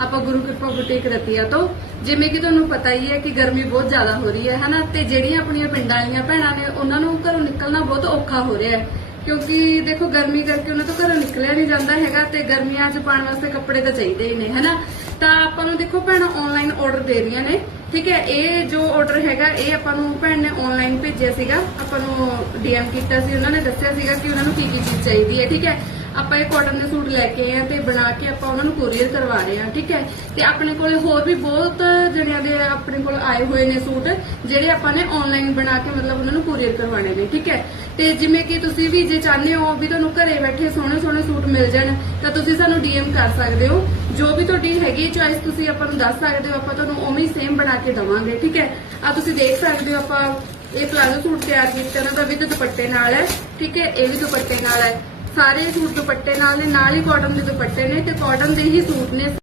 ਆਪਾਂ ਗੁਰੂ ਕਿਰਪਾ ਬੁਟੀਕ ਰਤੀਆ ਤੋਂ। ਜਿਵੇਂ ਕਿ ਤੁਹਾਨੂੰ ਪਤਾ ਹੀ ਹੈ ਕਿ ਗਰਮੀ ਬਹੁਤ ਜ਼ਿਆਦਾ ਹੋ ਰਹੀ ਹੈ ਹਨਾ, ਤੇ ਜਿਹੜੀਆਂ ਆਪਣੀਆਂ ਪਿੰਡਾਂ ਵਾਲੀਆਂ ਭੈਣਾਂ ਨੇ ਉਹਨਾਂ ਨੂੰ ਘਰੋਂ ਨਿਕਲਣਾ ਬਹੁਤ ਔਖਾ ਹੋ ਰਿਹਾ ਹੈ, ਕਿਉਂਕਿ ਦੇਖੋ ਗਰਮੀ ਕਰਕੇ ਉਹਨਾਂ ਤੋਂ ਘਰੋਂ ਨਿਕਲਿਆ ਨਹੀਂ ਜਾਂਦਾ ਹੈਗਾ, ਤੇ ਗਰਮੀਆਂ 'ਚ ਪਾਉਣ ਵਾਸਤੇ ਕੱਪੜੇ ਤਾਂ ਚਾਹੀਦੇ ਹੀ ਨੇ ਹਨਾ। ਤਾਂ ਆਪਾਂ ਨੂੰ ਦੇਖੋ ਭੈਣਾਂ ਆਨਲਾਈਨ ਆਰਡਰ ਦੇ ਰਹੀਆਂ ਨੇ, ਠੀਕ ਹੈ। ਇਹ ਜੋ ਆਰਡਰ ਹੈਗਾ ਇਹ ਆਪਾਂ ਨੂੰ ਭੈਣ ਨੇ ਆਨਲਾਈਨ ਭੇਜਿਆ ਸੀਗਾ, ਆਪਾਂ ਨੂੰ ਡੀਐਮ ਕੀਤਾ ਸੀ, ਉਹਨਾਂ ਨੇ ਦੱਸਿਆ ਸੀਗਾ ਕਿ ਉਹਨਾਂ ਨੂੰ ਕੀ ਚੀਜ਼ ਚਾਹੀਦੀ ਹੈ, ਠੀਕ ਹੈ। ਆਪਾਂ ਇਹ ਕਾਟਨ ਦੇ ਸੂਟ ਲੈ ਕੇ ਆਏ ਆ ਤੇ ਬਣਾ ਕੇ ਆਪਾਂ ਉਹਨਾਂ ਨੂੰ ਕੋਰੀਅਰ ਕਰਵਾ ਰਹੇ ਹਾਂ, ਠੀਕ ਹੈ। ਤੇ ਆਪਣੇ ਕੋਲ ਹੋਰ ਵੀ ਬਹੁਤ ਜਣਿਆਂ ਦੇ ਆਪਣੇ ਕੋਲ ਆਏ ਹੋਏ ਨੇ ਸੂਟ, ਜਿਹੜੇ ਆਪਾਂ ਨੇ ਆਨਲਾਈਨ ਬਣਾ ਕੇ ਮਤਲਬ ਉਹਨਾਂ ਨੂੰ ਕੋਰੀਅਰ ਕਰਵਾਣੇ ਨੇ, ਠੀਕ ਹੈ। ਤੇ ਜਿਵੇਂ ਕਿ ਤੁਸੀਂ ਵੀ ਜੇ ਚਾਹੁੰਦੇ ਹੋ ਵੀ ਤੁਹਾਨੂੰ ਘਰੇ ਬੈਠੇ ਸੋਹਣੇ ਸੋਹਣੇ ਸੂਟ ਮਿਲ ਜਾਣ ਤਾਂ ਤੁਸੀਂ ਸਾਨੂੰ ਡੀਐਮ ਕਰ ਸਕਦੇ ਹੋ। ਜੋ ਵੀ ਤੁਹਾਡੀ ਹੈਗੀ ਚੋਇਸ ਤੁਸੀਂ ਆਪਾਂ ਨੂੰ ਦੱਸ ਸਕਦੇ ਹੋ, ਆਪਾਂ ਤੁਹਾਨੂੰ ਉਵੇਂ ਹੀ ਸੇਮ ਬਣਾ ਕੇ ਦਵਾਂਗੇ, ਠੀਕ ਹੈ। ਆ ਤੁਸੀਂ ਦੇਖ ਸਕਦੇ ਹੋ ਆਪਾਂ ਇਹ ਪਲਾਜ਼ੋ ਸੂਟ ਤਿਆਰ ਕੀਤਾ, ਉਹਨਾਂ ਦਾ ਵੀ ਦੁਪੱਟੇ ਨਾਲ ਹੈ, ਠੀਕ ਹੈ। ਇਹ ਵੀ ਦੁਪੱਟੇ ਨਾਲ ਹੈ, ਸਾਰੇ ਸੂਟ ਦੁਪੱਟੇ ਨਾਲ ਨੇ, ਨਾਲ ਹੀ ਕਾਟਨ ਦੇ ਦੁਪੱਟੇ ਨੇ ਤੇ ਕਾਟਨ ਦੇ ਹੀ ਸੂਟ ਨੇ।